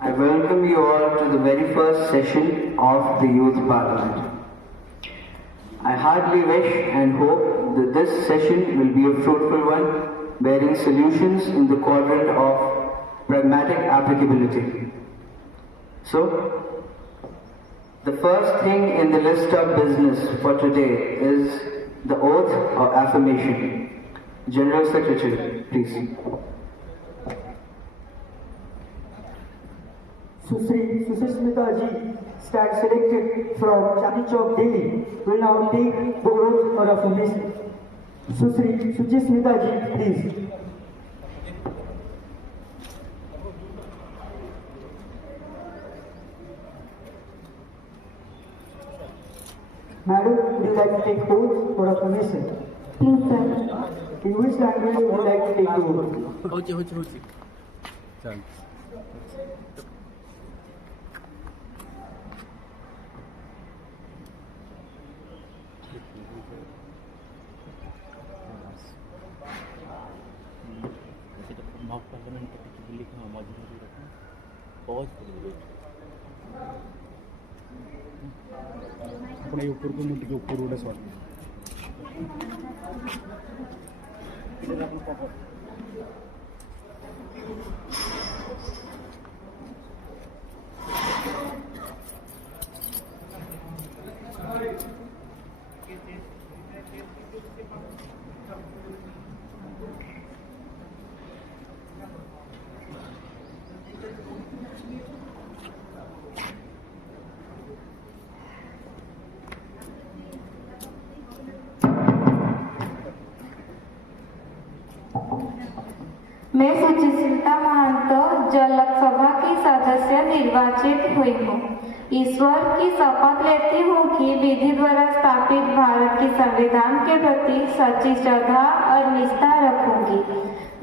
I welcome you all to the very first session of the Youth Parliament. I heartily wish and hope that this session will be a fruitful one, bearing solutions in the quadrant of pragmatic applicability. So, the first thing in the list of business for today is the oath or affirmation. General Secretary, please. Susri Susmita ji stands selected from Chandni Chowk, Delhi, will now take the oath or affirmation. Susri Susmita ji, please. Madam, would you like to take oath or affirmation? Please, sir. In which language would you like to take the oath? अपने ऊपर को मुंड के ऊपर उड़े सवाल मैं सुचिस्मिता महंतो जल लोकसभा की सदस्य निर्वाचित हुई हूँ। ईश्वर की शपथ लेती हूँ कि विधि द्वारा स्थापित भारत के संविधान के प्रति सच्ची श्रद्धा और निष्ठा रखूंगी।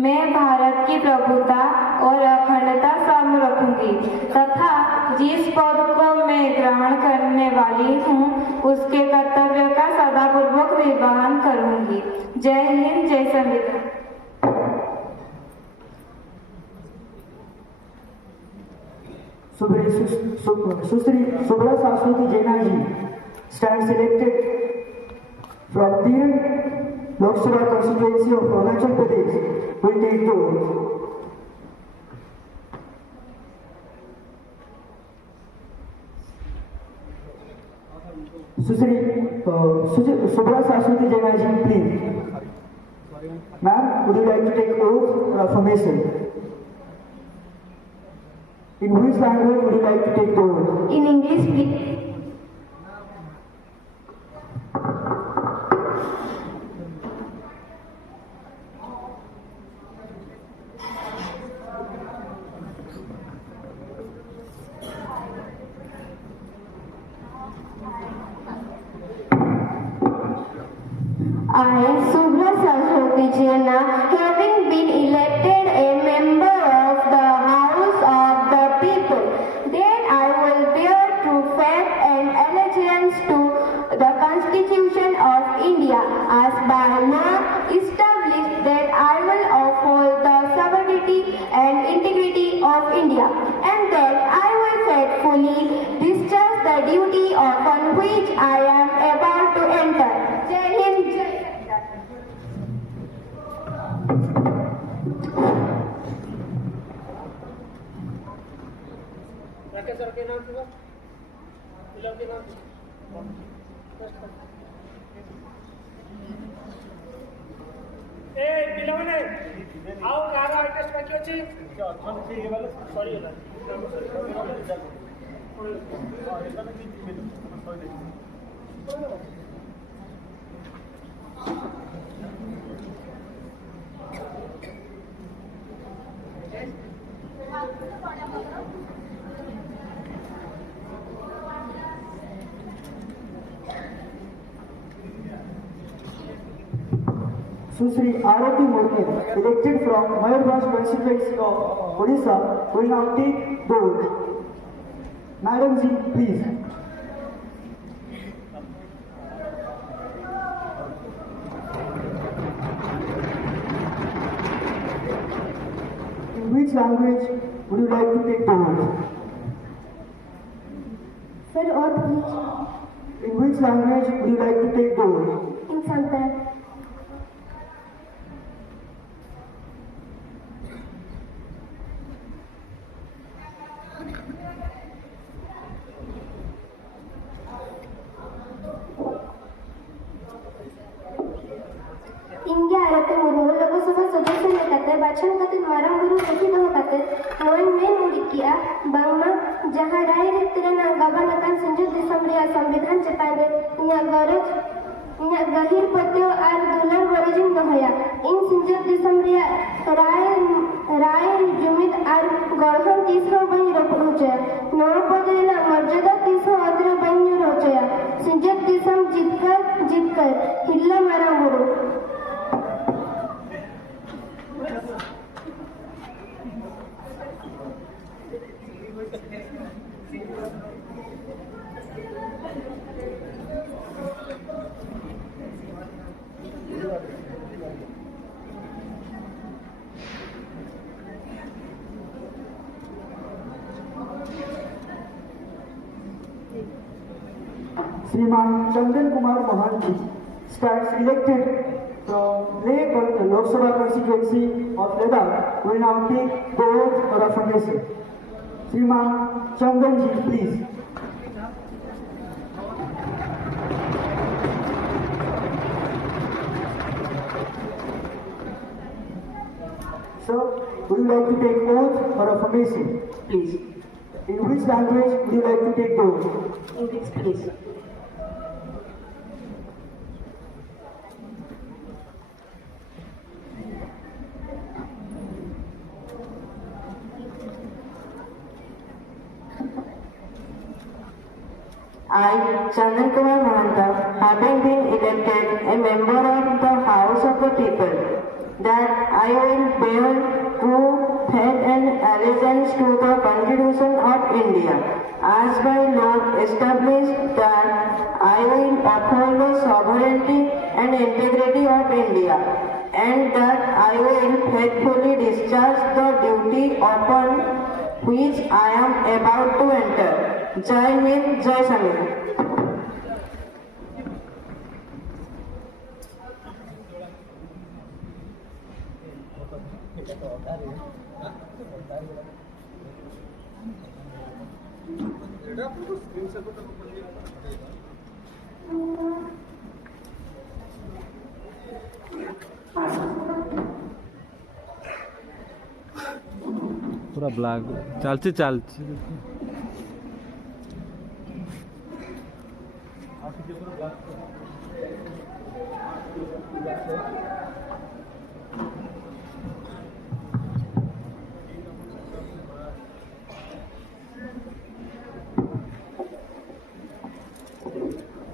मैं भारत की प्रभुता और अखंडता सामने रखूंगी तथा जिस पद को मैं ग्रहण करने वाली हूँ उसके कर्तव्य का सदापूर्वक निर्वहन करूंगी। जय हिंद, जय संविधान। Susri Subra Saraswati Jaina ji stands selected from Tirang Lok Sabha constituency of Arunachal Pradesh, will take the oath. Subra Saraswati Jaina ji, please. Ma'am, would you like to take oath or affirmation? In which language would you like to take the oath? In English, please. I, Subra Saraswati Jaina, having been elected a member of the House of the People, that I will bear true faith and allegiance to the Constitution of India, as by law established that I will uphold the sovereignty and integrity of India, and that I will faithfully discharge the duty upon which I am about to enter. Jai Hind, Jai sir के नाम से के नाम ए पिलावने आओ कारा टेस्ट बाकी अछि अच्छा से ये वाला सॉरी होला Susri Arati Murli, elected from Mayurbhanj constituency of Odisha, will now take the oath. Madam ji, please. In which language would you like to take the oath? Sir, oath which? In which language would you like to take the oath? In Santal. India arate murmu lokasabha sadasya lekate bachan kate marang guru uthi doh kate noin men mudikia bangma jaha rai retirana gabanakan sinjut disam ria samvidhan chetane nya garaj nya gahir patyo ar dular warajin dohaya in sinjut disam ria rai jumit ar gorham tisro bani ropuche no padela marjada tisro adra bani rochaya sinjut disam jitkar hilla marang guru. Sriman Chandan Kumar Mohanty stands elected from Leh Lok Sabha constituency of Ladakh will now take the oath for affirmation. Sriman Chandan ji, please. Sir, would you like to take oath for affirmation? Please. In which language would you like to take the oath? English, please. I, Chandan Kumar Mahanta, having been elected a member of the House of the People, that I will bear true faith and allegiance to the Constitution of India, as by law established that I will uphold the sovereignty and integrity of India, and that I will faithfully discharge the duty upon which I am about to enter. Jai Hind, Jai Samir. पूरा ब्लैक चालছে चालছে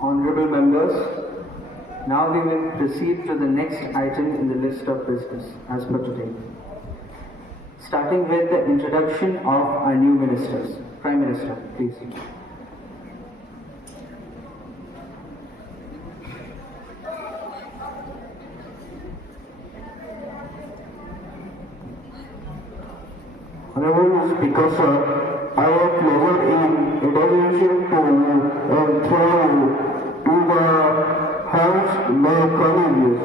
Honorable members, now we will proceed to the next item in the list of business as per today. Starting with the introduction of our new ministers. Prime Minister, please. Honorable Speaker, sir, I have pleasure in introducing to you and through you to the House my colleagues,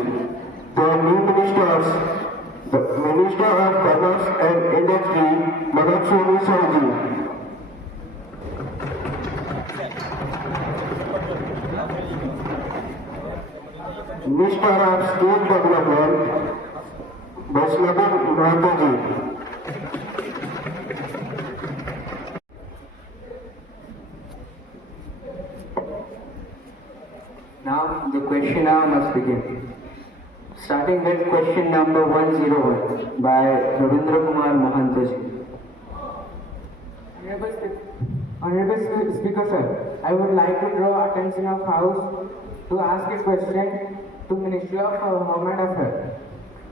the new ministers, the Minister of Commerce and Industry, Madam Soni Saji. Minister of State Development, Vaishnavi Mahataji. Now the question hour must begin. Starting with question number 101 by Ravindra Kumar Mohantaji. Honorable Speaker, sir, I would like to draw attention of House to ask a question to Ministry of Home Affairs.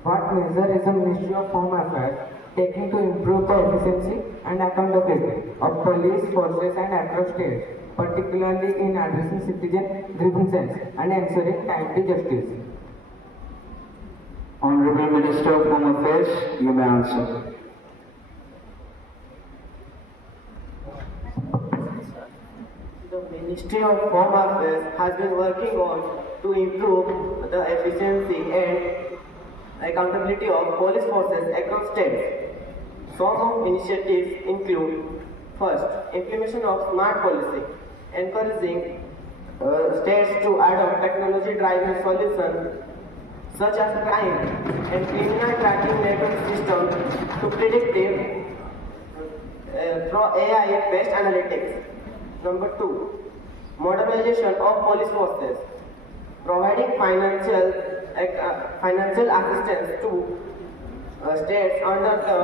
What measure is the Ministry of Home Affairs taking to improve the efficiency and accountability of police forces and across states, particularly in addressing citizen grievances and ensuring timely justice? Honorable Minister of Home Affairs, you may answer. Ministry of Home Affairs has been working on to improve the efficiency and accountability of police forces across states. Some of initiatives include: first, implementation of smart policing, encouraging states to adopt technology-driven solutions such as crime and criminal tracking network systems to predictive through AI-based analytics. Number two, modernization of police forces, providing financial assistance to states under the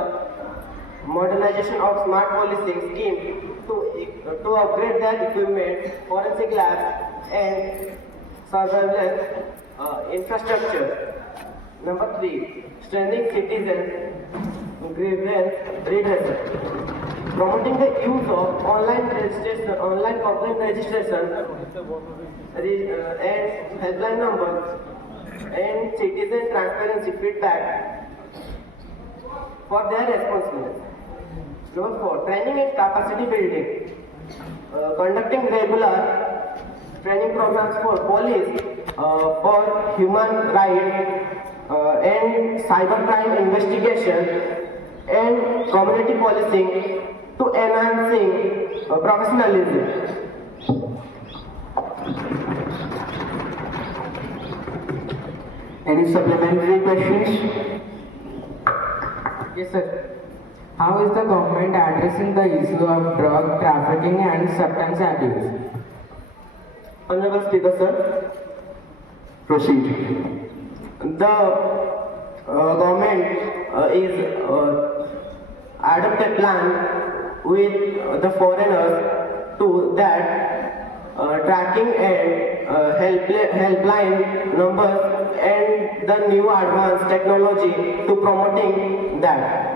modernization of smart policing scheme to upgrade their equipment, forensic labs, and surveillance infrastructure. Number three, strengthening citizen grievance redressal, promoting the use of online registration, online complaint registration, and helpline numbers, and citizen transparency feedback for their responsibility. Number four, training and capacity building, conducting regular training programs for police, for human rights and cybercrime investigation, and community policing to enhancing professionalism. Any supplementary questions? Yes, sir. How is the government addressing the issue of drug trafficking and substance abuse? Honorable Speaker, sir. Proceed. The government is adopted plan with the foreigners to that tracking and helpline numbers and the new advanced technology to promoting that.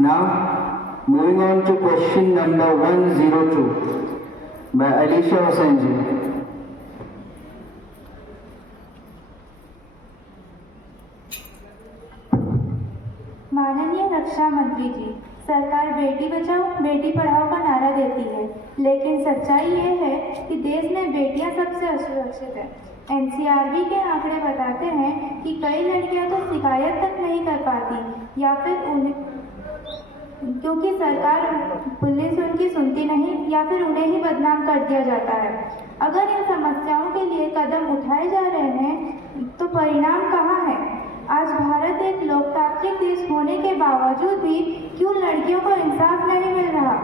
Now, moving on to question number 102 by Alicia Hosenji. माननीय रक्षा मंत्री जी, सरकार बेटी बचाओ बेटी पढ़ाओ का नारा देती है, लेकिन सच्चाई ये है कि देश में बेटियां सबसे असुरक्षित हैं। एनसीआरबी के आंकड़े बताते हैं कि कई लड़कियां तो शिकायत तक नहीं कर पाती या फिर उन्हें क्योंकि सरकार पुलिस उनकी सुनती नहीं या फिर उन्हें ही बदनाम कर दिया जाता है। अगर इन समस्याओं के लिए कदम उठाए जा रहे हैं तो परिणाम कहाँ है? आज भारत एक लोकतांत्रिक देश होने के बावजूद भी क्यों लड़कियों को इंसाफ नहीं मिल रहा?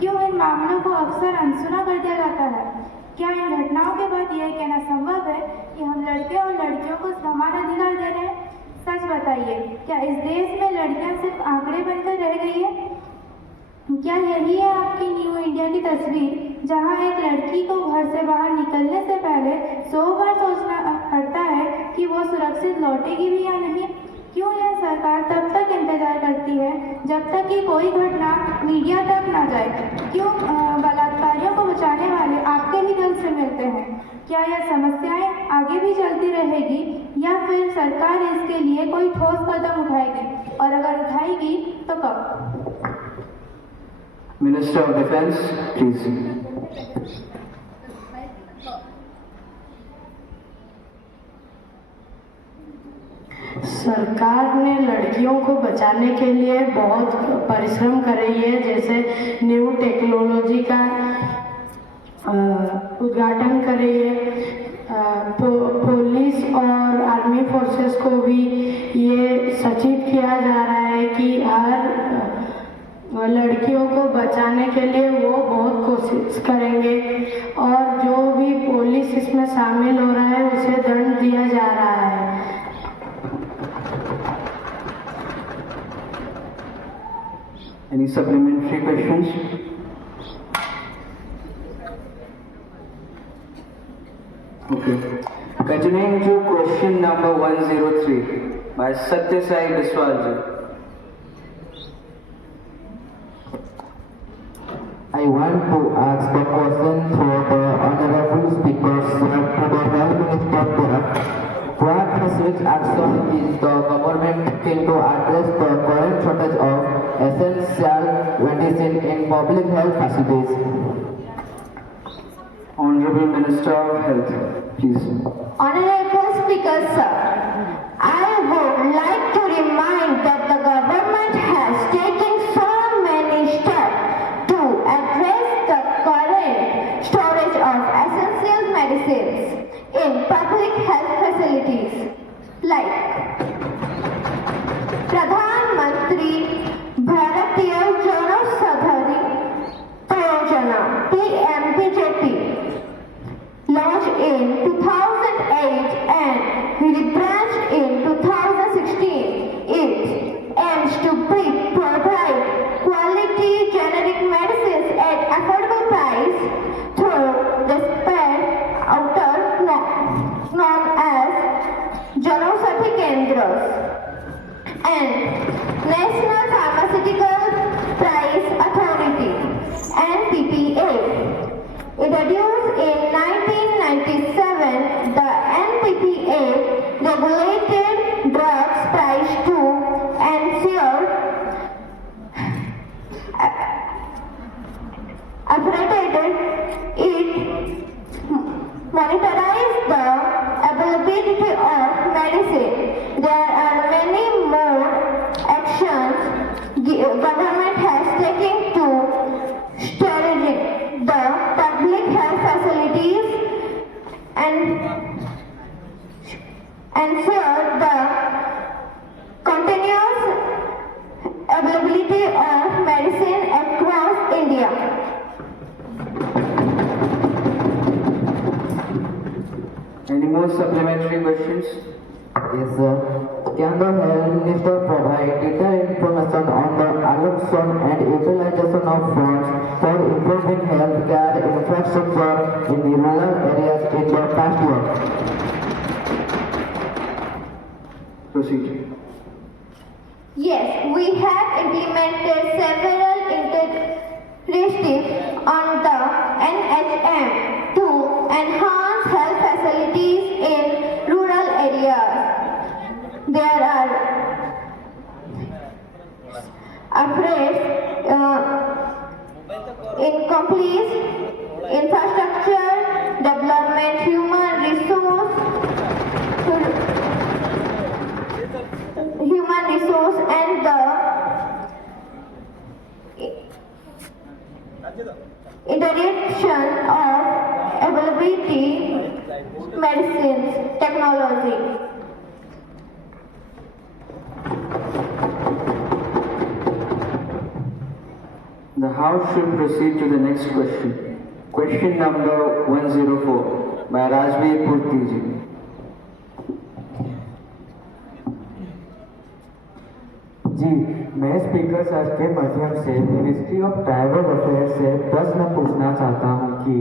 क्यों इन मामलों को अक्सर अनसुना कर दिया जाता है? क्या इन घटनाओं के बाद यह कहना संभव है कि हम लड़के और लड़कियों को समान अधिकार दे रहे हैं? सच बताइए, क्या इस देश में लड़कियां सिर्फ आंकड़े बनकर रह गई है? क्या यही है आपकी न्यू इंडिया की तस्वीर, जहां एक लड़की को घर से बाहर निकलने से पहले 100 बार सोचना पड़ता है कि वो सुरक्षित लौटेगी भी या नहीं? क्यों यह सरकार तब तक इंतजार करती है जब तक कि कोई घटना मीडिया तक ना जाए? क्यों बलात्कारियों को बचाने वाले आपके ही दल से मिलते हैं? क्या यह समस्याएं आगे भी चलती रहेगी या फिर सरकार इसके लिए कोई ठोस कदम उठाएगी, और अगर उठाएगी तो कब? Minister of Defence, please. सरकार ने लड़कियों को बचाने के लिए बहुत परिश्रम कर रही है, जैसे न्यू टेक्नोलॉजी का उद्घाटन कर रही है। पुलिस और आर्मी फोर्सेस को भी ये सचेत किया जा रहा है कि हर लड़कियों को बचाने के लिए वो बहुत कोशिश करेंगे, और जो भी पुलिस इसमें शामिल हो रहा है उसे दंड दिया जा रहा है। Any supplementary questions? Okay. Continuing to question number 103 by Satyasai Biswalji. I want to ask a question for the Honorable Speaker, Sir, to the Health Minister. What specific action is the government taken to address the current shortage of essential medicine in public health facilities? Honorable Minister of Health, please. Honorable Speaker, sir, I would like to remind that the government has taken so many steps to address the current shortage of essential medicines in public health facilities like Pradhan Mantri Bharatiya Janaushadhi Pariyojana (PMBJP), launched in 2008 and rebranded in 2016. It aims to provide quality generic medicines at affordable price through the spread outer known as Janaushadhi Kendras and National Pharmaceutical Price Authority (NPPA). Introduced in 1997, the NPPA regulated drugs price to ensure operated it monitorized the availability of medicine. There are many more actions government has taken to strengthen the public health facilities and ensure the continuous availability of medicine across India. Any more supplementary questions? Yes, sir. Can the Health Minister provide detailed information on the allocation and utilization of funds for improving healthcare infrastructure in the rural areas in the past year? Proceed. Yes, we have implemented several initiatives on the NHM to enhance health facilities in rural areas. There are incomplete infrastructure development, human resource and the introduction of availability medicines technology. The House should proceed to the next question. Question number 104 by Rajveer Purtiji. जी, मैं speaker sir के माध्यम से ministry of tribal affairs से प्रश्न पूछना चाहता हूं कि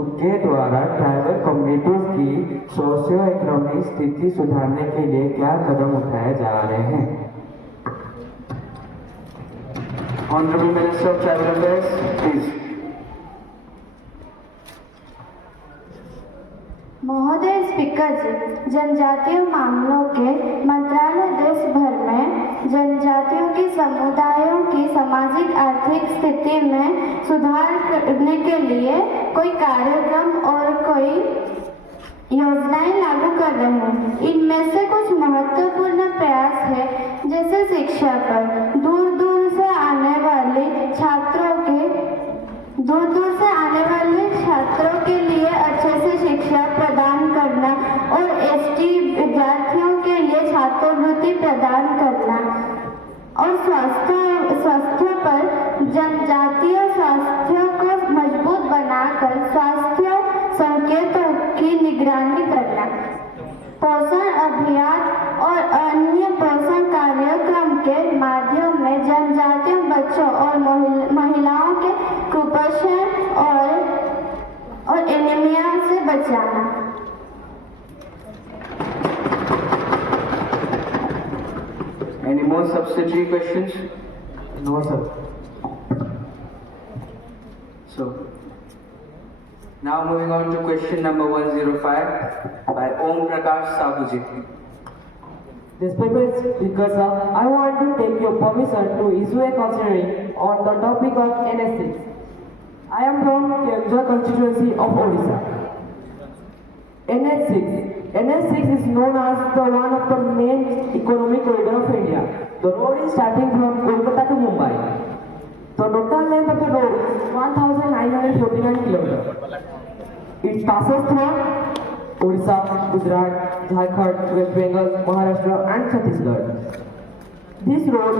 उनके द्वारा ट्राइबल कम्युनिटीज की सोशियो इकोनॉमिक स्थिति सुधारने के लिए क्या कदम उठाए जा रहे हैं? Honorable Minister of Tribal Affairs, please. महोदय स्पीकर जी, जनजातीय मामलों के मंत्रालय देश भर में जनजातियों के समुदायों की सामाजिक आर्थिक स्थिति में सुधार करने के लिए कोई कार्यक्रम और कोई योजनाएं लागू कर रहे हैं। इनमें से कुछ महत्वपूर्ण प्रयास है, जैसे शिक्षा पर दूर दूर से आने वाले छात्रों के लिए अच्छे से शिक्षा प्रदान करना और एसटी विद्यार्थियों के लिए छात्रवृत्ति प्रदान करना और स्वास्थ्य पर जनजातीय स्वास्थ्य को मजबूत बनाकर स्वास्थ्य संकेतों की निगरानी करना, पोषण अभियान और अन्य पोषण कार्यक्रम के माध्यम में जनजातीय बच्चों और महिलाओं के कुपोषण और एनीमिया से बचाना। Any more subsidiary questions? No, sir. So, now moving on to question number 105 by Om Prakash Sahuji. Distinguished speakers, I want to take your permission to issue a considering on the topic of NS6. I am from Kendra constituency of Odisha. NS6 is known as the one of the main economic corridor of India. The road is starting from Kolkata to Mumbai. The total length of the road is 1,949 kilometers. It passes through Odisha, Gujarat, Jharkhand, West Bengal, Maharashtra and Chhattisgarh. This road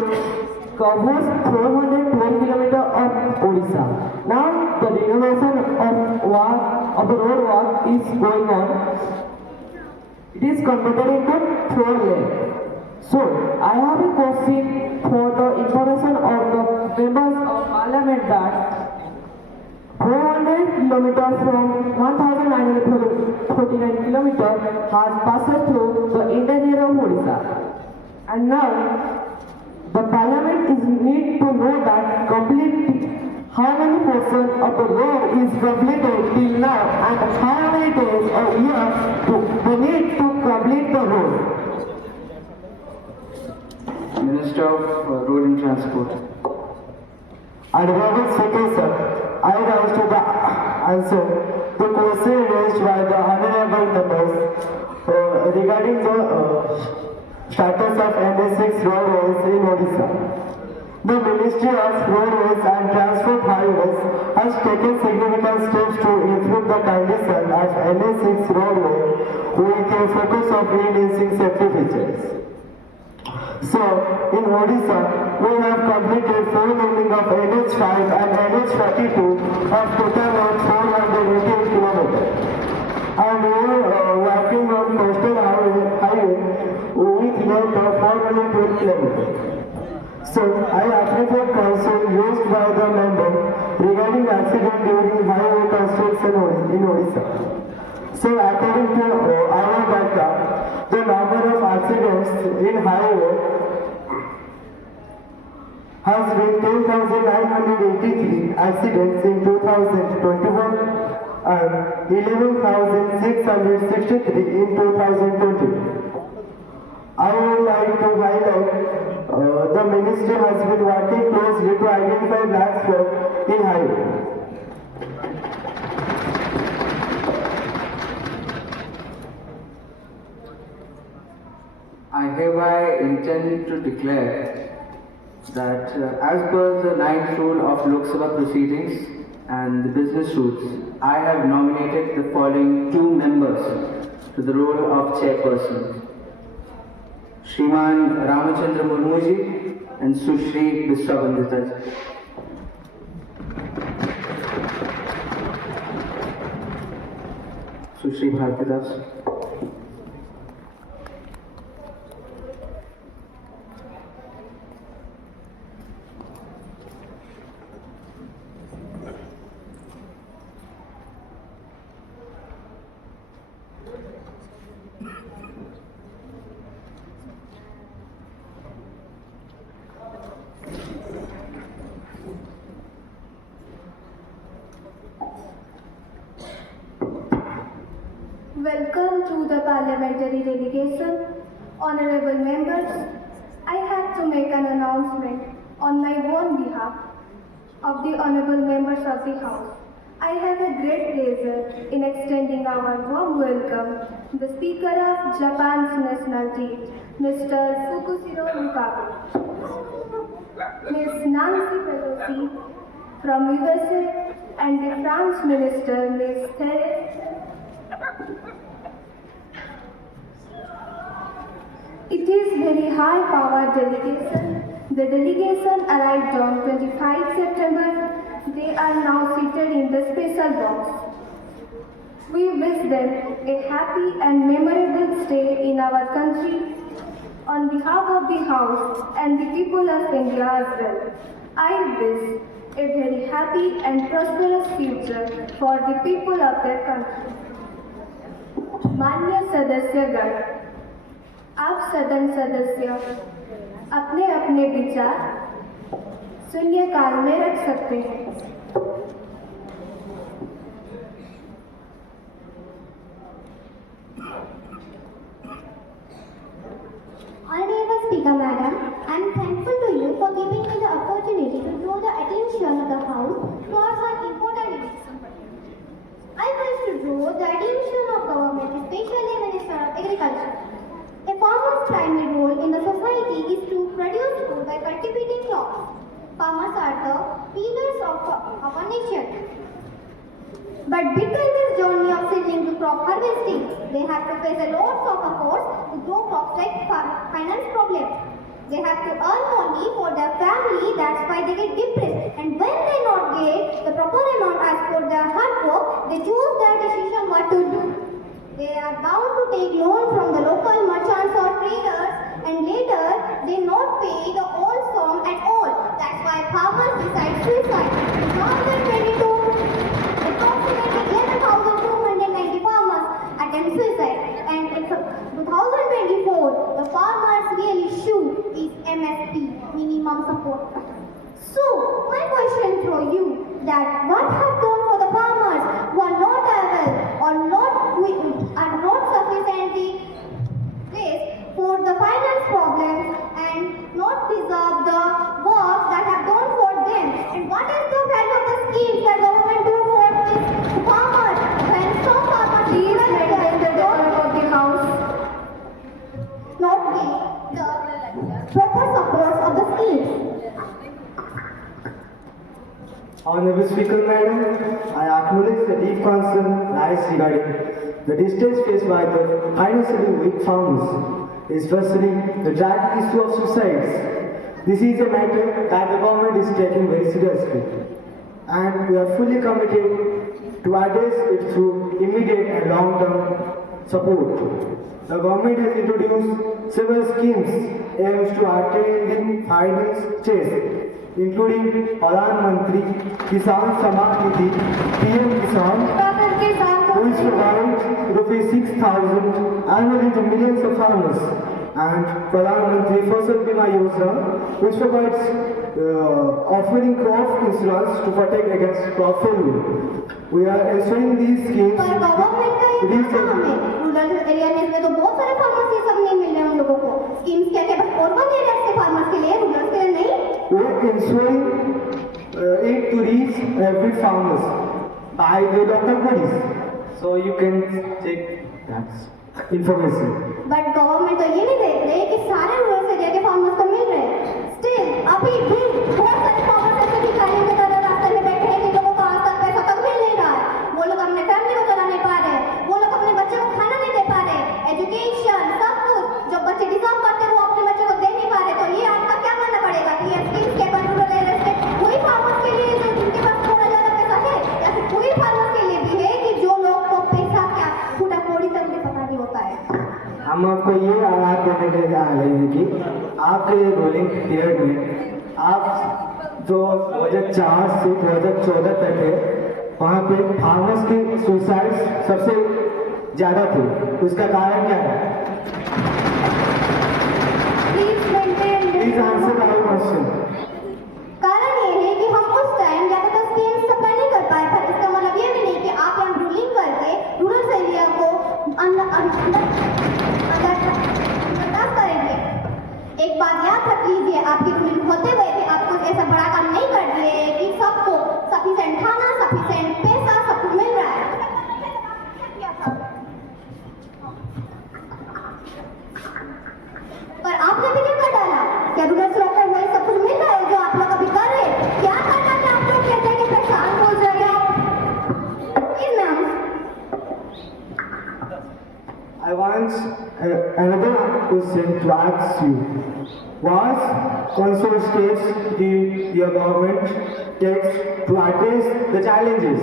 covers 412 kilometers of Odisha. Now the renovation of the road work is going on. It is converted into 4 lane. So I have a question for the information of the members of parliament that 400 kilometers from 1949 kilometers has passed through the interior of Odisha. And now the parliament is need to know that how many portions of the road is completed till now and how many days or years we need to complete the road. Minister of Road and Transport. Honorable Speaker, sir, I rise to the answer the question raised by the honorable members regarding the status of NS6 roadways in Odisha. The Ministry of Roadways and Transport Highways has taken significant steps to improve the condition of NS6 roadway with a focus of enhancing safety features. So, in Odisha, we have completed 4 laning of NH5 and NH42 of total of 418 kilometers. And we are working on coastal highway with length of 412 kilometers. So, I appreciate concern raised by the member regarding accident during highway construction in Odisha. So, according to our data, the number of accidents in highway has been 10,983 accidents in 2021 and 11,663 in 2020. I would like to highlight the ministry has been working closely to identify black spot in highway. I hereby intend to declare that as per the 9th rule of Lok Sabha proceedings and the business rules, I have nominated the following 2 members to the role of chairperson. Shriman Ramachandra Murmuji and Sushri Biswabandita. Sushri Bhartidas. Welcome to the parliamentary delegation. Honorable members, I have to make an announcement on my own behalf of the honorable members of the House. I have a great pleasure in extending our warm welcome to the Speaker of Japan's national team, Mr. Fukushiro Lukaku, Ms. Nancy Pelosi from USA, and the France Minister, Ms. Therese. It is very high-powered delegation. The delegation arrived on 25 September. They are now seated in the special box. We wish them a happy and memorable stay in our country. On behalf of the House and the people of India as well, I wish a very happy and prosperous future for the people of their country. माननीय सदस्यगण, आप सदन सदस्य अपने अपने विचार शून्यकाल में रख सकते हैं। I Speaker Madam, I am thankful to you for giving me the opportunity to draw the attention of the House towards an important issue. I wish to draw the attention of government, especially Minister of Agriculture. A farmer's primary role in the society is to produce food by cultivating crops. Farmers are the pillars of our nation. But between this journey of seedling to crop harvesting, they have to face a lot of efforts to grow crops like finance problems. They have to earn money for their family, that's why they get depressed. And when they not get the proper amount as for their hard work, they choose their decision what to do. They are bound to take loan from the local merchants or traders, and later they not pay the whole sum at all. That's why farmers decide suicide. In 2022, approximately 11,290 farmers attempt suicide, and in 2024, the farmers' real issue is MSP, minimum support price. So, my question for you that what have done for the farmers who are not able or are not sufficiently placed for the finance problems and not deserve the work that have done for them? And what is the value of the schemes that government do for these farmers when some farmers Please maintain the decorum of the House. not get the proper support of the schemes? Honorable Speaker Madam, I acknowledge the deep concern raised regarding the distress faced by the financially weak farmers, especially the tragic issue of suicides. This is a matter that the government is taking very seriously, and we are fully committed to address it through immediate and long-term support. The government has introduced several schemes aimed to attain finance stress, including Pradhan Mantri Kisan Samman Nidhi PM Kisan, which provides ₹6,000 annually to millions of farmers, and Pradhan Mantri Fasal Bima Yojana, which provides offering crop insurance to protect against crop failure. We are ensuring these schemes. पर गवर्नमेंट का ये काम है rural area में तो बहुत सारे फार्मर्स ये सब नहीं मिल रहे हैं उन लोगों को स्कीम्स क्या क्या बस अर्बन एरिया के फार्मर्स के लिए रूरल के लिए नहीं We are ensuring it to reach every farmers by the local bodies. So you can check that information. But government तो ये नहीं देख रहे कि सारे रूरल एरिया के फार्मर्स को मिल रहे हैं स्टिल अभी भी बहुत सारे फार्मर्स ऐसे भिखारियों की तरह रास्ते में बैठे हैं जिन लोगों को आज तक पैसा तक मिल नहीं रहा है वो लोग अपने फैमिली को चला नहीं पा रहे वो लोग अपने बच्चों को खाना नहीं दे पा रहे एजुकेशन सब कुछ जो बच्चे डिजर्व करते हैं वो अपने बच्चों को दे नहीं पा रहे तो ये आपका क्या मानना पड़ेगा कि ये स्कीम्स के बाद रूरल एरिया के वही फार्मर्स के लिए जो जिनके पास थोड़ा ज़्यादा पैसा है या फिर वही फार्मर्स के लिए भी है कि जो लोग को पैसा क्या पूरा कोड़ी तक भी पता नहीं होता है हम आपको ये आगाह देने के लिए आ रहे हैं कि आपके रूलिंग पीरियड में आप जो 2004 से 2014 तक है वहाँ पे फार्मर्स के सुसाइड सबसे ज़्यादा थे उसका कारण क्या है? Please answer our question. कारण ये है कि हम उस टाइम ज़्यादातर स्कीम सप्लाई नहीं कर पाए पर इसका मतलब ये भी नहीं कि आप यहाँ रूलिंग करके रूरल एरिया को बर्दाश्त करेंगे। एक बात याद रख लीजिए आपकी रूलिंग होते हुए भी आप कुछ ऐसा बड़ा काम नहीं कर दिए कि सबको सफिशिएंट खाना सफिशिएंट पैसा सब कुछ मिल रहा है। पर आपने भी क्या कर डाला? क्या रूरल लोगों को वही सब कुछ मिल रहा है जो आप लोग अभी कर रहे हैं? क्या करना है आप लोग कहते हैं कि परेशान हो जाएगा? Please ma'am. I want another question to ask you. What control steps did your government take to address the challenges?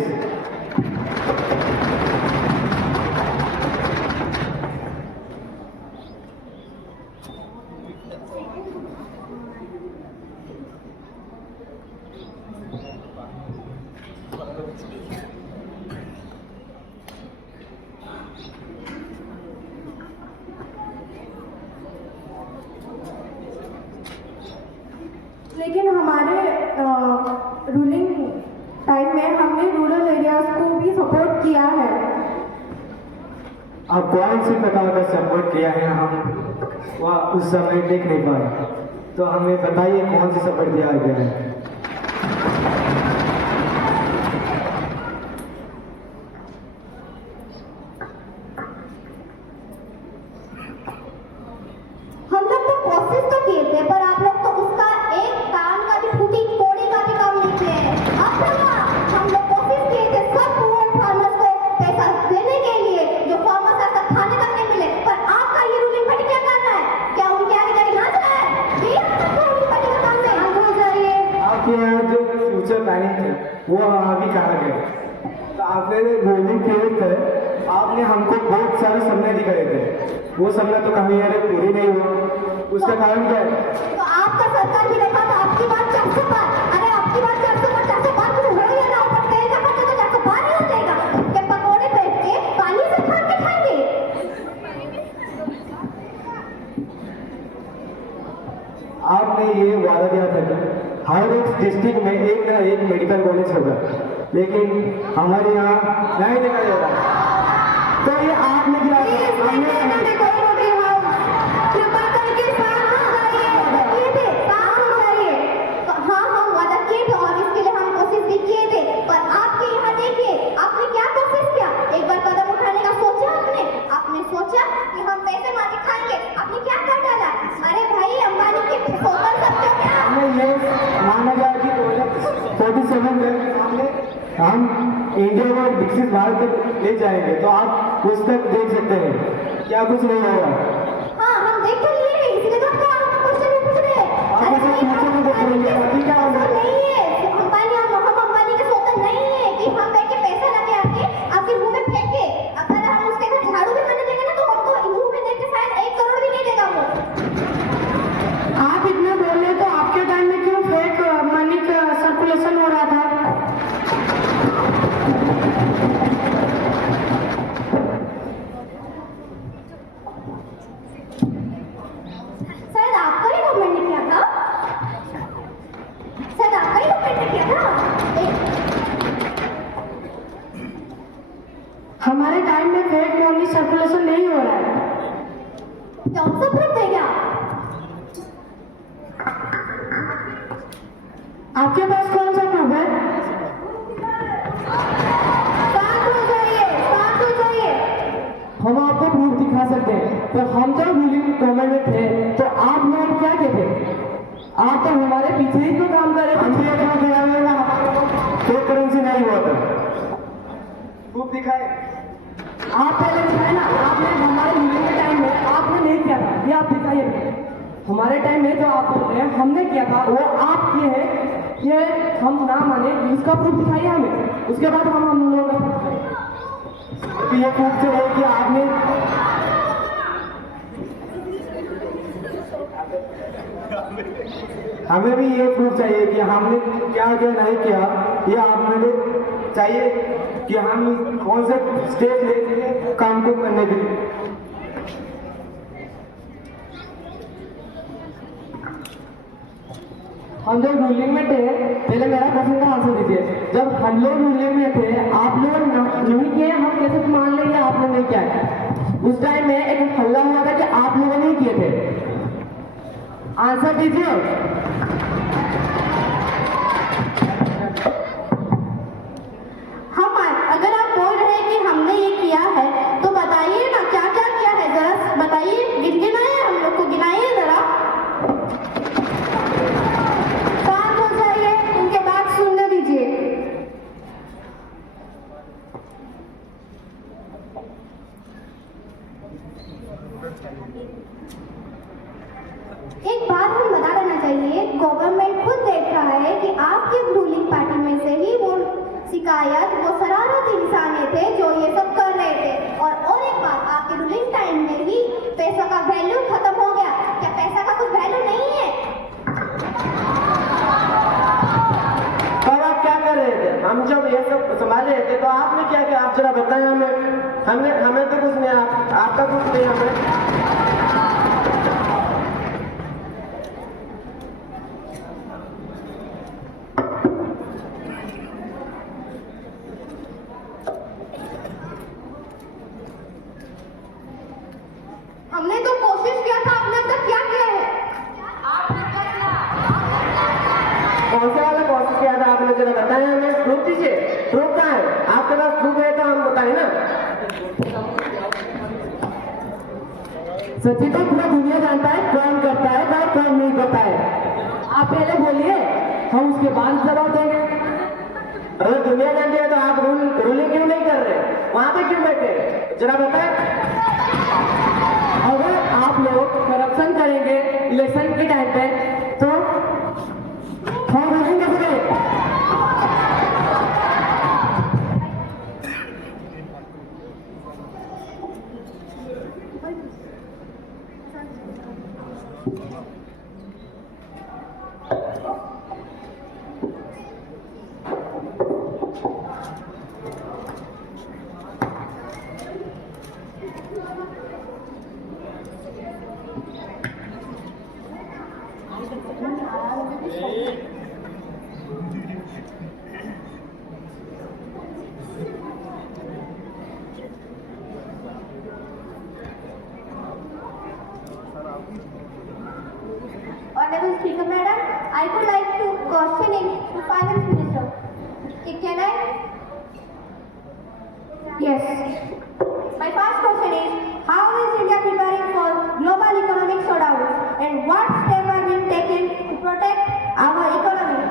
लेकिन हमारे रूलिंग टाइम में हमने रूरल एरियाज को भी सपोर्ट किया है। अब कौन सी प्रकार का सपोर्ट किया है हम वह उस समय देख नहीं पाए। तो हमें बताइए कौन सी सफर दिया गया है। हम लोग तो कोशिश तो किए थे, पर आप लोग तो उसका एक कान का भी फूटी कोड़ी का भी काम नहीं किए हैं। अब ना हम लोग कोशिश किए थे सब पुअर फार्मर्स को पैसा देने के लिए, जो फार्मर्स ऐसा खाने तक नहीं मिले, पर आपका ये रूलिंग पार्टी क्या कर रहा है? क्या उनके आगे जाके नाच रहा है? ये आपका रूलिंग पार्टी का काम है, हम भूल जाइए। आपके यहाँ जो फ्यूचर प्लानिंग है वो अभी कहाँ गए? तो आपने रूलिंग पीरियड है, आपने हमको बहुत सारे सपने दिखाए थे, वो सपना तो कभी यार पूरी नहीं हुआ। उसका कारण क्या है? तो आपका सरकार भी देखा था आपकी बात 400 पार, अरे आपकी बात 400 पार कुछ हो ही ना, ऊपर तेल का खर्चा तो 400 पार ही हो जाएगा। उसके पकौड़े बैठ के पानी से खा के खाएंगे। आपने ये वादा दिया था कि हर एक डिस्ट्रिक्ट में एक ना एक मेडिकल कॉलेज होगा, लेकिन हमारे यहाँ नहीं देखा जाता। तो ये आपने दिया हाँ हम वादा किए थे और इसके लिए हम कोशिश भी किए थे, पर आपके यहाँ देखिए आपने क्या कोशिश किया? एक बार कदम उठाने का सोचा आपने सोचा कि हम पैसे मांगे खाएंगे, आपने क्या कर डाला? अरे भाई अंबानी के सोकर सकते हो क्या? हमें ये माना जाए कि 47 में हम इंडिया और विकसित भारत तक ले जाएंगे, तो आप उस तक देख सकते हैं क्या कुछ नहीं होगा। हाँ हम देख तो लिए हैं, इसलिए तो आपको क्वेश्चन भी पूछ रहे हैं। आप इसे फ्यूचर में देख रहे हैं, अभी क्या होगा? नहीं है अंबानी और मोहम्मद अंबानी का सोता नहीं है कि हम बैठ के पैसा लगे आके आपके मुंह में फेंके। अगर हम उसके घर झाड़ू भी करने देंगे ना तो हमको मुंह में देख के शायद 1 करोड़ भी नहीं देगा वो। आप इतना बोल रहे तो आपके टाइम में क्यों फेक मनी का सर्कुलेशन हो रहा था? शायद आपका ही गवर्नमेंट ने किया था, शायद आपका ही गवर्नमेंट ने किया था। हमारे टाइम में फेक मनी सर्कुलेशन नहीं हो रहा है। कौन सा प्रूफ देगा? आपके पास कौन सा प्रूफ है? शांत हो जाइए, शांत हो जाइए। हम आपको प्रूफ दिखा सकते हैं, तो हम तो रूलिंग गवर्नमेंट में थे, तो आप लोग क्या कहते? आप तो हमारे पीछे ही तो काम कर रहे थे। तो करेंसी नहीं हुआ था, प्रूफ दिखाए। आप पहले दिखाए ना, आपने हमारे रूलिंग के टाइम में आपने नहीं किया था, ये आप दिखाइए। हमारे टाइम में जो आप बोल रहे हैं हमने किया था वो आप किए हैं, ये हम ना माने, इसका प्रूफ दिखाइए हमें, उसके बाद हम लोग का प्रूफ करेंगे। ये प्रूफ जो है कि आपने हमें भी ये प्रूफ चाहिए कि हमने क्या क्या नहीं किया, ये आपने चाहिए कि हम कौन से स्टेप ले काम को करने के लिए। हम जब रूलिंग में थे, पहले मेरा क्वेश्चन का आंसर दीजिए। जब हम लोग रूलिंग में थे, आप लोग नहीं किए, हम कैसे मान लेंगे आपने नहीं किया है? उस टाइम में एक हल्ला हुआ था कि आप लोगों ने किए थे। आंसर दीजिए। हम अगर आप बोल रहे हैं कि हमने ये किया है तो बताइए ना क्या क्या किया है, जरा बताइए, गिनाइए, हम लोग को गिनाइए जरा। शांत हो जाइए, उनके बात सुनने दीजिए। एक बात हम बता देना चाहिए, गवर्नमेंट खुद देख रहा है कि आपके रूलिंग पार्टी में से ही वो शिकायत, वो शरारती इंसान थे जो ये सब कर रहे थे। और एक बात, आपके रूलिंग टाइम में ही पैसा का वैल्यू खत्म हो गया। क्या पैसा का कुछ वैल्यू नहीं है? और आप क्या कर रहे थे? हम जब ये सब संभाल रहे थे तो आपने क्या किया? आप जरा बताएं हमें। हमें तो कुछ नहीं, आपका कुछ नहीं हमें। हमने तो कोशिश किया था अपने किया था आपने, जरा बताएं हमें, प्रूफ दीजिए। प्रूफ कहाँ है? आपके पास प्रूफ है तो हम बताएं ना। सचिन तो पूरा दुनिया जानता है कौन करता है कौन नहीं करता है। आप पहले बोलिए, हम उसके बाद जवाब देंगे। अगर दुनिया जानती है तो आप रूलिंग क्यों नहीं कर रहे? वहां पे क्यों बैठे? जरा बताएं। अगर आप लोग करप्शन करेंगे इलेक्शन के टाइम पे तो हम रूलिंग कैसे करेंगे? Honorable Speaker Madam, I would like to question in the Finance Minister. Can I? Yes. My first question is, how is India preparing for global economic slowdown and what steps are being taken to protect our economy?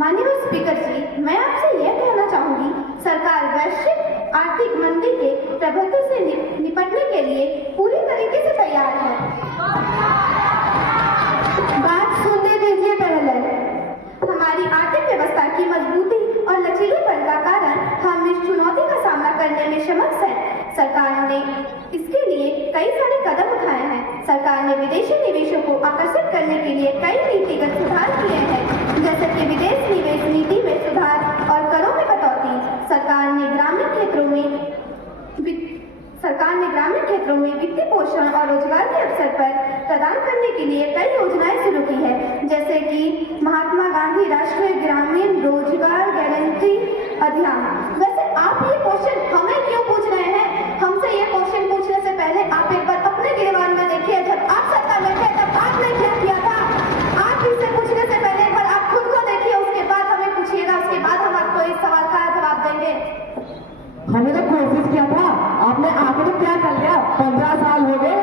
माननीय स्पीकर जी, मैं आपसे यह कहना चाहूंगी, सरकार वैश्विक आर्थिक मंदी के प्रभावों से निपटने के लिए पूरी तरीके से तैयार है। बात सुनने दीजिए पहले। हमारी आर्थिक व्यवस्था की मजबूती और लचीलेपन का कारण हम इस चुनौती का सामना करने में समर्थ हैं। सरकार ने इसके लिए कई सारे कदम उठाए हैं। सरकार ने विदेशी निवेशों को आकर्षित करने के लिए कई नीतिगत सुधार किए हैं, जैसे कि विदेश निवेश नीति में सुधार और करों में कटौती। सरकार ने ग्रामीण क्षेत्रों में वित्तीय पोषण और रोजगार के अवसर पर प्रदान करने के लिए कई योजनाएं शुरू की है, जैसे कि महात्मा गांधी राष्ट्रीय ग्रामीण रोजगार गारंटी अभियान। वैसे आप ये क्वेश्चन हमें क्यों पूछ रहे हैं? हमसे ये क्वेश्चन पूछने से पहले आप एक बार अपने गिरबान में देखिए, जब आप सत्ता में थे तब आपने क्या किया था। आप इससे पूछने से पहले एक बार आप खुद को देखिए, उसके बाद हमें पूछिएगा, उसके बाद हम आपको इस सवाल का जवाब देंगे। हमने तो कोशिश किया था, आपने आके तो क्या कर लिया? 15 साल हो गए,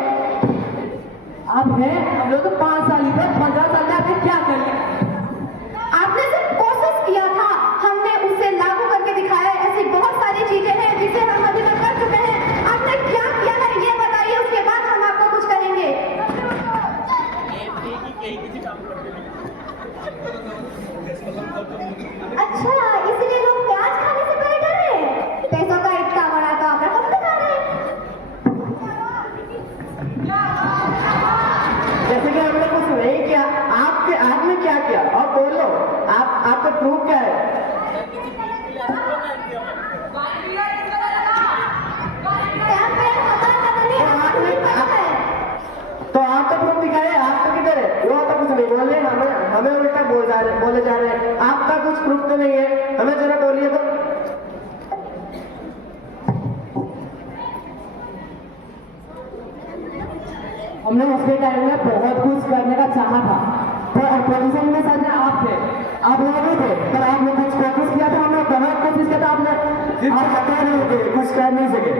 अब है हम लोग तो 5 साल ही थे, 15 साल में आपने क्या कर लिया? आपने सिर्फ कोशिश किया था, हमने उसे लागू करके दिखाया। ऐसी बहुत सारी चीजें हैं जिसे हम अभी तक कर चुके हैं। आपने क्या किया है ये बताइए, उसके बाद हम आपको कुछ करेंगे। अच्छा, इसलिए लोग प्याज खाने से पहले डर रहे हैं। पैसों का इतना बड़ा तो आप रकम दिखा रहे हैं। जैसे कि हमने कुछ नहीं किया, आपने क्या किया? और बोलो, आपका प्रूफ क्या है? तो आप तो प्रूफ दिखाए, आप तो किधर है? वो तो कुछ नहीं बोल रहे, हमें उल्टा बोले जा रहे हैं। आपका कुछ प्रूफ तो नहीं है, हमें जरा बोलिए तो। हमने उसके टाइम में बहुत कुछ करने का चाहा था, तो अपोजिशन में सर आप थे, आप लोग भी थे, पर आपने कुछ कोशिश किया था, हमने बहुत कोशिश किया था, आपने आप हटा नहीं थे, कुछ कर नहीं सके।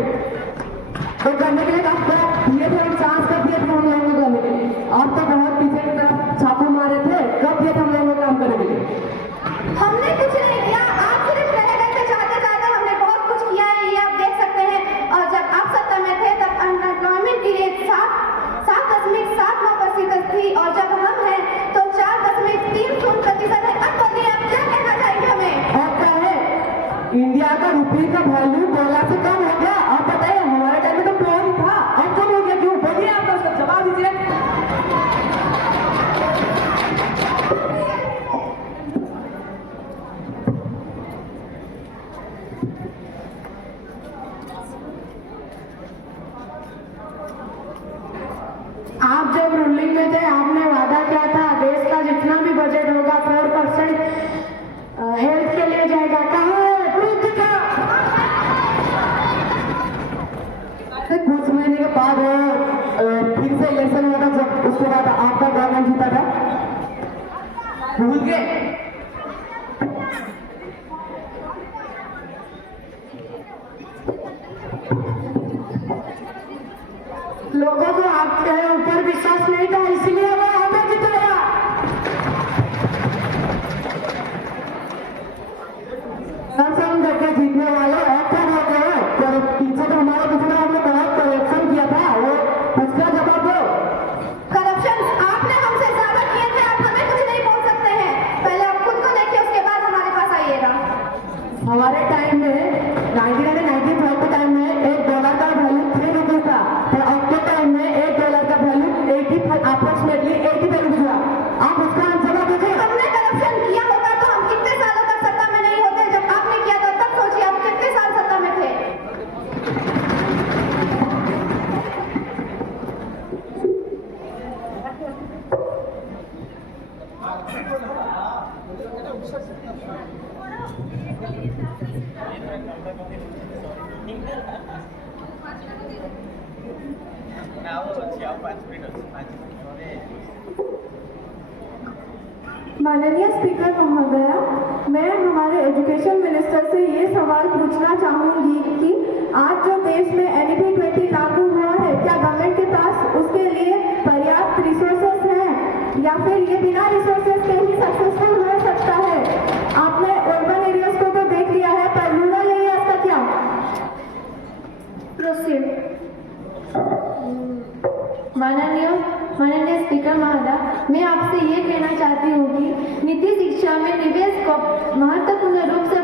तो करने के लिए आपको दिए थे, हम चांस कर दिए थे हम लोगों को करने के लिए। आप तो बहुत पीछे की तरफ छापू मारे थे, कब दिए थे हम लोगों को काम करने के लिए? हमने कुछ नहीं किया, आप सिर्फ रह गए थे चाहते चाहते। हमने बहुत कुछ किया है, ये आप देख सकते हैं। और जब आप सत्ता में थे तब अनएम्प्लॉयमेंट की रेट 7.79% थी, और जब हम हैं तो 4.30% है। अब बताइए आप क्या कहना चाहेंगे हमें? और क्या है, इंडिया का रुपये का वैल्यू डॉलर से कम हो गया। आप बताइए, हमारे टाइम में तो प्योर ही था, अब कम हो गया क्यों? बोलिए, आप उसका जवाब दीजिए। आप जब रूलिंग में थे, आपने वादा किया था देश का जितना भी बजट होगा 4% हेल्थ के लिए जाएगा। कहाँ है प्रूफ दिखा? कुछ महीने के बाद फिर से इलेक्शन हुआ था, जब उसके बाद आपका गवर्नमेंट जीता था, भूल गए? लोगों को आपके ऊपर विश्वास नहीं था, इसलिए वो हमें जिताया। करके जीतने वाले एक्शन होते हैं, पर पीछे तो हमारे पिछले हमने बहुत करप्शन किया था, वो उसका जवाब दो। करप्शन आपने हमसे ज्यादा किए थे, आप हमें कुछ नहीं बोल सकते हैं। पहले आप खुद को देखिए, उसके बाद हमारे पास आइएगा। हमारे टाइम में 1995 के टाइम में $1 का वैल्यू 3 रुपये था, पर अब के टाइम में $1 का वैल्यू अप्रोक्सीमेटली 80 रुपये हुआ। आप उसका आंसर दीजिए। हमने करप्शन किया होता तो हम कितने सालों तक सत्ता में नहीं होते। जब आपने किया था तब सोचिए हम कितने साल सत्ता में थे। माननीय स्पीकर महोदया, मैं हमारे एजुकेशन मिनिस्टर से ये सवाल पूछना चाहूंगी कि आज जो देश में NEP 20 लागू हुआ है, क्या गवर्नमेंट के पास उसके लिए पर्याप्त रिसोर्सेस हैं या फिर ये बिना रिसोर्सेस के ही सक्सेसफुल हो सकता है? आपने अर्बन एरियाज को तो देख लिया है, पर रूरल एरियाज का क्या? प्रोसीड। माननीय स्पीकर महोदय, मैं आपसे ये कहना चाहती हूँ कि नीति शिक्षा में निवेश को महत्वपूर्ण रूप से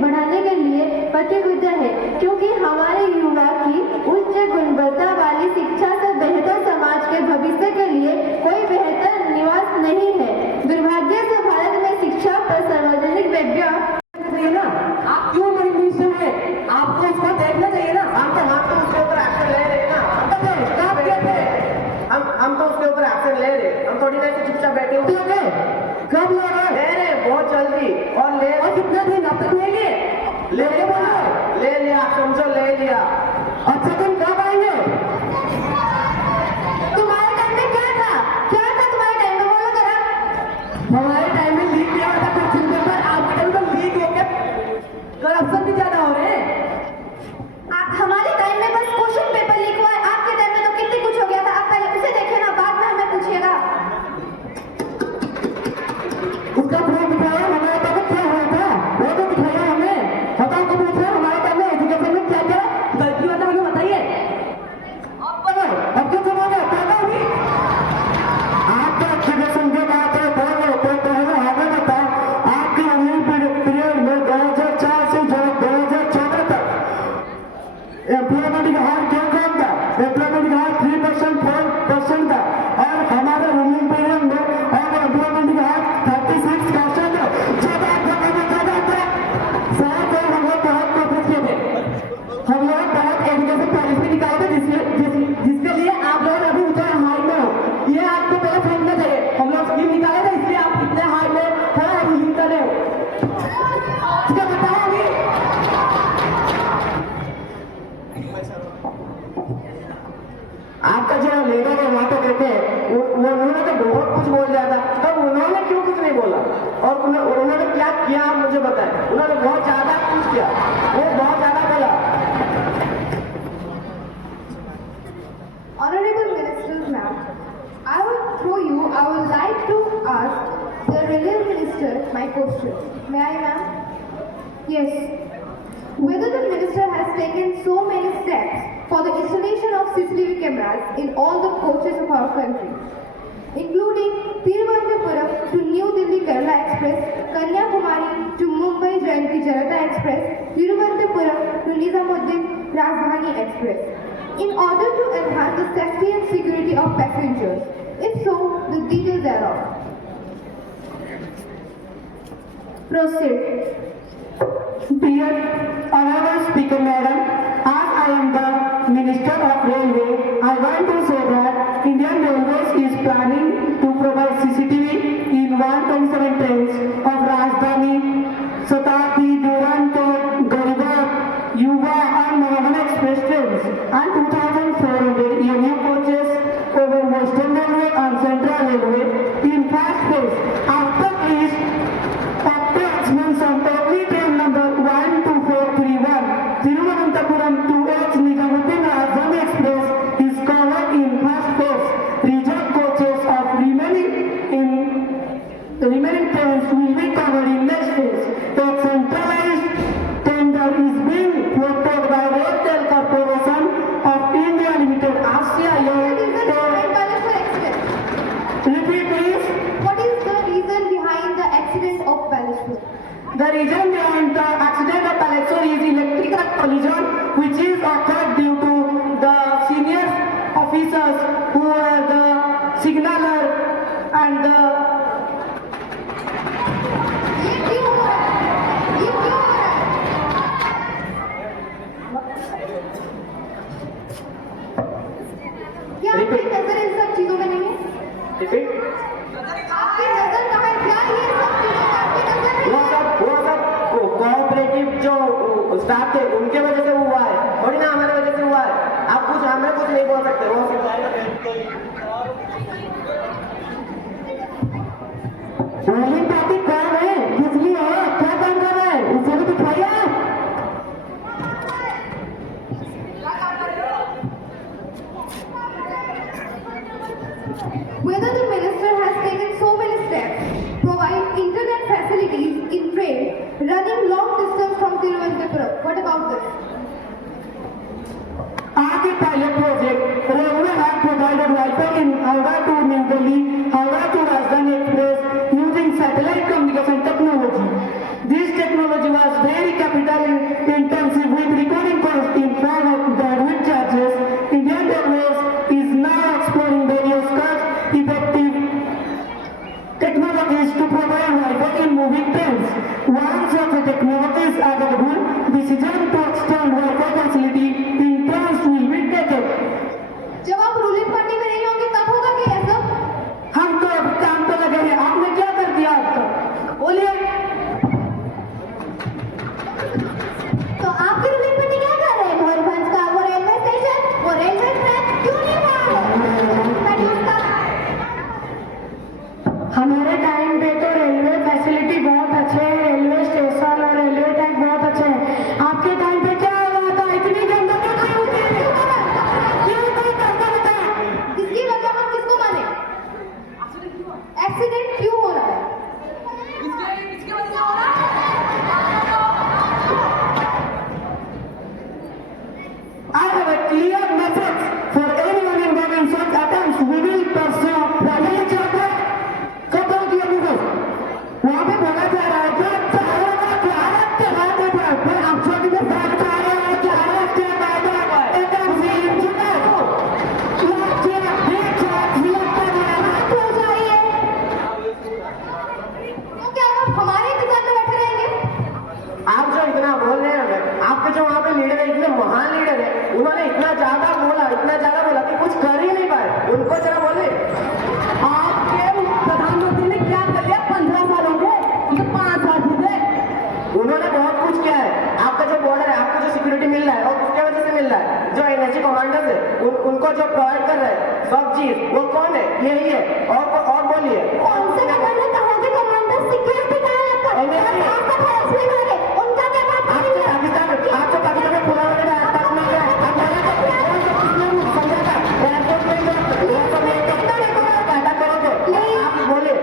बढ़ाने के लिए प्रतिबद्ध है, क्योंकि हमारे युवा की उच्च गुणवत्ता वाली शिक्षा से बेहतर समाज के भविष्य के लिए कोई बेहतर निवास नहीं है। दुर्भाग्य से भारत में शिक्षा पर सार्वजनिक आप क्यों मरीज है? आपको उसको देखना चाहिए ना। हम तो उसके ऊपर एक्शन ले रहे हैं ना। हम तो उसके ऊपर एक्शन ले रहे, हम थोड़ी देर से चुपचाप बैठे हुए। कब ले रहे? बहुत जल्दी। और कितने दिन अब तक ले लिए? ले लिया, आप समझो ले लिया। अच्छा तुम कब आएंगे? तुम्हारे टाइम में क्या था तुम्हारे टाइम में, बोलो जरा। हमारे टाइम में लीक किया था क्वेश्चन पेपर, आपके टाइम में लीक होकर करप्शन भी ज्यादा हो रहे हैं। हमारे टाइम में बस क्वेश्चन पेपर लीक हुआ है, आपके टाइम में तो कितनी कुछ हो गया था। आप पहले उसे देखिए ना, बाद में हमें पूछिएगा। उसका प्रूफ दिखाया, हमारे टाइम में क्या हुआ था वो तो दिखाया हमें। बताओ कब पूछा हमारे टाइम में एजुकेशन में क्या क्या गलती होता है, हमें बताइए। अब क्यों समझ पैदा हुई? आपका एजुकेशन के बात है, पहले हमें बताओ आपके पीरियड में 2004 से 2014 तक एम्प्लॉयमेंट का हार क्या कम था? एम्प्लॉयमेंट का हार 3% 4% था, और हमारे रूलिंग पीरियड में और एम्प्लॉयमेंट का हार 36% है। जब आपका काम ज्यादा था, साथ और हम लोग बहुत कोशिश किए थे, हम लोग बहुत एजुकेशन पॉलिसी निकाले थे, जिसके लिए आप लोग अभी उतना हाई में हो। ये आपको पहले समझना चाहिए। हम लोग स्कीम निकाले थे, इसलिए आप इतने हाई में खड़ा रूलिंग कर रहे हो। इसका बताओ अभी। आपका जो लीडर है वहां पे बैठे, उन्होंने तो बहुत कुछ बोल दिया था, तब उन्होंने क्यों कुछ नहीं बोला? और उन्होंने क्या किया आप मुझे बताएं। उन्होंने बहुत ज्यादा कुछ किया, वो बहुत ज्यादा बोला। Honorable Ministers, ma'am, I would like to ask the Railway Minister my question. May I, ma'am? Yes. Whether the Minister has taken so many steps for the installation of CCTV cameras in all the coaches of our country, including Thiruvananthapuram to New Delhi Kerala Express, Kanyakumari to Mumbai Jayanti Janata Express, Thiruvananthapuram to Nizamuddin Rajdhani Express, in order to enhance the safety and security of passengers. If so, the details thereof. Proceed. Dear Honorable Speaker Madam, as I am the Minister of Railway, I want to say that Indian Railways is planning to provide CCTV in 127 trains of Rajdhani, Shatabdi, Duronto, Garibab, Yuva and Mohan Express trains, and 2,400 EMU coaches over Western Railway and Central Railway in fast pace. After each approximation every train number 12431 Thiruvananthapuram to H Nizamuddin Rajdhani Express is covered आपकी नजर इन सब चीजों में नहीं है? रिपीट। आपकी नजर कहाँ है? क्या ये सब चीजों में आपकी नजर नहीं है? वो सब कोऑपरेटिव जो स्टाफ थे उनके वजह से हुआ है, थोड़ी ना हमारे वजह से हुआ है। आप कुछ हमें कुछ नहीं बोल सकते। वो रूलिंग पार्टी कौन है, किस लिए है, क्या काम कर रहा है, उसे भी दिखाइए। Whether the minister has taken so many steps to provide internet facilities in train running long distance from Tiruvananthapuram, what about this? आगे pilot project railway have provided wifi in Howrah to New Delhi, Howrah to Rajdhani express using satellite communication technology. This technology was very capital intensive with recording cost in form of bandwidth charges. Indian Railways is now exploring various cost-effective technologies to provide Wi-Fi in moving trains. Once such a technology is available, decision to extend Wi-Fi facility in trains will be taken. जब आप ruling party में नहीं होंगे तब होगा क्या ये सब? हम तो अब काम पे लगे हैं, आपने क्या कर दिया अब तक? बोलिए. तो आपकी रूलिंग पार्टी क्या कर रहे हैं? मयूरभंज का वो रेलवे स्टेशन, वो रेलवे ट्रैक क्यों नहीं बना रहे? हमारे टाइम पे तो रेलवे फैसिलिटी बहुत अच्छे हैं, रेलवे स्टेशन और रेलवे ट्रैक बहुत अच्छे हैं. आपके टाइम पे क्या हो रहा था? इतनी गंदगी क्यों होती है? क्यों नहीं करता बता? इसकी वजह हम किसको माने? एक्सीडेंट क्यों हो रहा है? I have a clear message for anyone involved in such attempts. We will pursue police charges. कब तक किया मुझे? वहाँ पे बोला जा रहा है कि चारों का भारत के हाथ में था. फिर आप छोटी में साथ चाह रहे हैं कि भारत के बाद एकदम से इंजीनियर तो क्या आप हमारे इंतजार में बैठे रहेंगे? आप जो इतना बोल रहे हैं, आपके जो वहाँ पे लीडर है, इतने महान लीडर है, उन्होंने इतना ज्यादा बोला कि कुछ कर ही नहीं पाए. उनको जरा बोले. आपके प्रधानमंत्री ने क्या कर लिया? 15 साल हो गए, उनके 5 साल हो गए. उन्होंने बहुत कुछ किया है. आपका जो बॉर्डर है, आपको जो सिक्योरिटी मिल रहा है, और किसके वजह से मिल रहा है? जो एनएसजी कमांडर्स है, उनको जो प्रोवाइड कर रहे हैं सब चीज, वो कौन है? यही है. और बोलिए कौन से कमांडर? कहाँ के कमांडर? सिक्योरिटी कहाँ है आपका? आपका फैसले मारे उनका क्या बात आप जो पाकिस्तान में खुला होने का तक नहीं गया. आप बोला था समझा था एयरपोर्ट में पैदा करोगे. आप बोले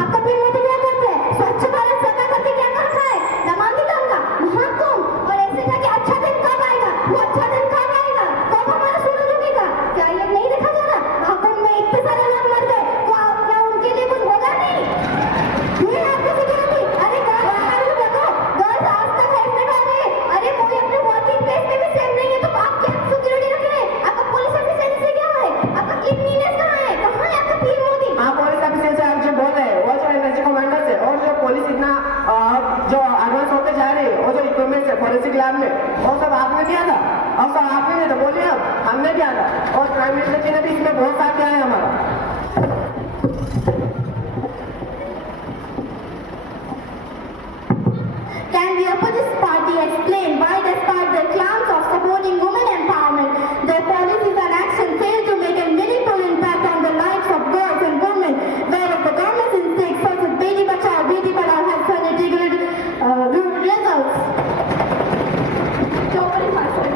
आपका पीर मोदी क्या करते हैं? स्वच्छ भारत सरकार करके क्या करता है? नमामि गंगा, महाकुंभ, और ऐसे जाके अच्छा दिन कब आएगा? वो अच्छा दिन कब आएगा? कब हमारा सूरज उगेगा? क्या ये नहीं देखा जा रहा? महाकुंभ में इतने सारे लोग मर गए, क्या उनके लिए कुछ होगा नहीं? ये आपकी सिक्योरिटी. अरे गर्ल्स देखो, गर्ल्स आज तक ऐसे कर रही है. अरे कोई अपने वर्किंग प्लेस में भी सेफ नहीं है तो आप क्या सिक्योरिटी रख रहे हैं? आपका पुलिस एफिशिएंसी क्या है? आपका क्लीनलीनेस कहाँ है? कहाँ है आपका पीर मोदी? आप पुलिस ऑफिसर से आप जो बोल रहे हैं, वो जो एनएसजी कमांडर्स है और जो पुलिस इतना जो एडवांस होते जा रही है, और जो इक्विपमेंट है फॉरेंसिक लैब में, वो सब आपने दिया था. और सब आपने नहीं तो बोलिए, अब हमने दिया था. और प्राइम मिनिस्टर जी ने भी इसमें बहुत साथ दिया है हमारा. Can the opposition party explain why, despite their claims of supporting women empowerment, their policies and action fail to make a meaningful impact on the lives of girls and women, whereas the government's instincts such as Beti Bachao, Beti Padhao have shown integral results? Chopper faster.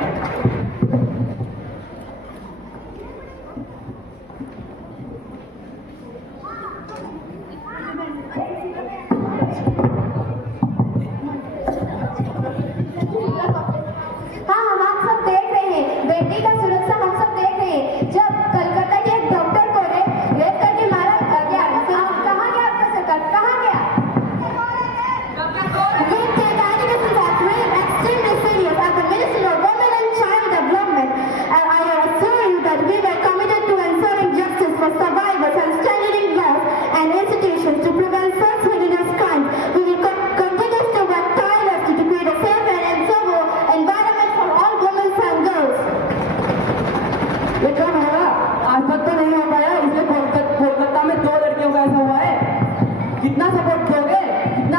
हाँ, हम आप सब देख रहे हैं. बेटी का सुरक्षा हम सब देख रहे हैं. जब कलकत्ता के एक डॉक्टर को रेप करके मारा गया, कहाँ गया आपका सरकार? कहाँ गया? We take allegations of rape extremely serious as the Ministry of Women and Child Development, and I assure you that we were committed to ensuring justice for survivors and strengthening laws and institutions to prevent such heinous crimes. We will continue to work tirelessly to create a safe and enjoyable environment for all women and girls. ये कब होगा? आज कितना सपोर्ट दोगे, कितना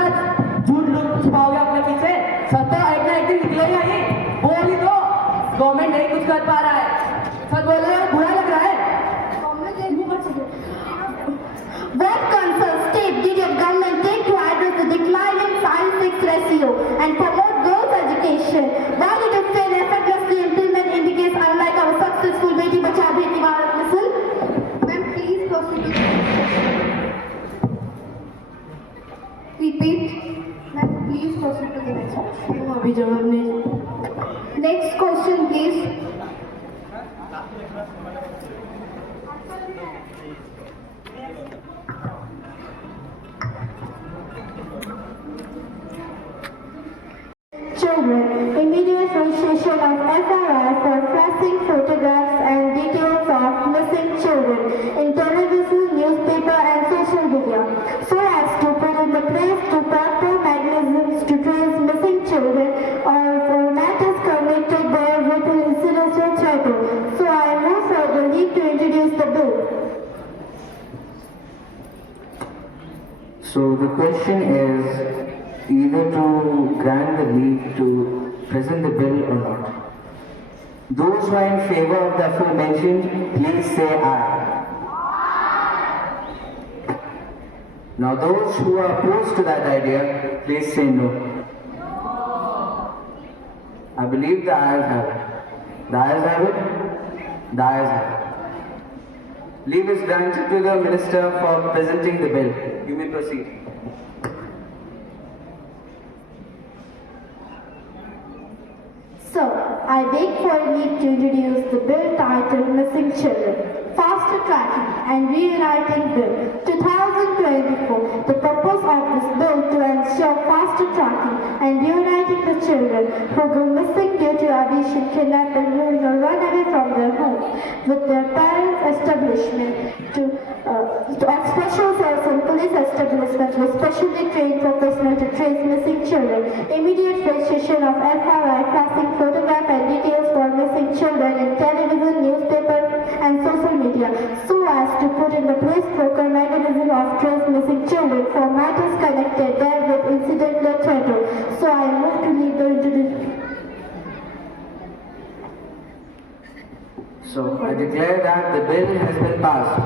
झूठ लूट छुपाओगे अपने पीछे? सत्ता एक ना एक दिन निकलेगा ही, बोल ही दो। गवर्नमेंट नहीं कुछ कर पा रहा है, सच बोल रहे हो, बुरा लग रहा है। What concrete step did your government take to address the declining child-sex ratio and promote girls' education? Why did you fail effortlessly implement indicates unlike our successful Beti Bachao Beti Bharat mission? Ma'am, please proceed to the repeat. Ma'am, please proceed to the next question. अभी जवाब नहीं। Next question, please. Children, immediate registration of FRI for flashing photographs and details of missing children in television, newspaper and social media, so as to put in the place to proper mechanisms to trace missing children or for matters connected there with an incidental title. So I move for the need to introduce the bill. So the question is either to grant the leave to present the bill or not. Those who are in favor of the aforementioned, please say aye. Now those who are opposed to that idea, please say no. I believe the ayes have it. The ayes have it. The ayes have it. Leave is granted to the Minister for presenting the bill. You may proceed. So, I beg for leave to introduce the bill titled Missing Children, Faster Tracking and Reuniting Bill 2024. The purpose of this bill to ensure faster tracking and reuniting the children who go missing due to abduction, kidnapping, ruin or run away from their home with their parents' establishment to special cells and police establishments with specially trained professionals to trace missing children. Immediate registration of FRI flashing photograph and details for missing children in television, newspaper and social media, so as to put in the place proper mechanism of trace missing children for matters connected there with incidental title. So I move to leave the introduction. So I declare that the bill has been passed.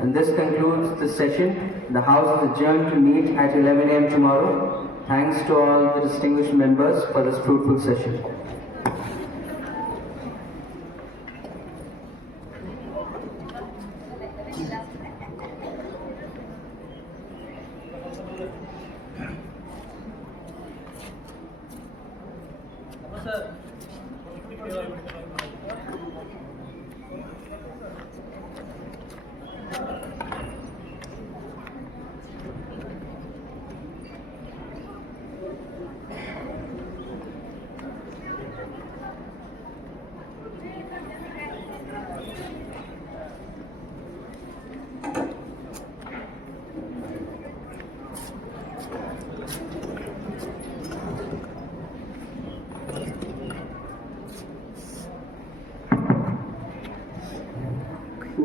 And this concludes the session. The House is adjourned to meet at 11 a.m. tomorrow. Thanks to all the distinguished members for this fruitful session.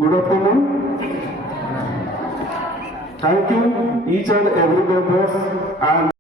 Good afternoon. Thank you each and every members and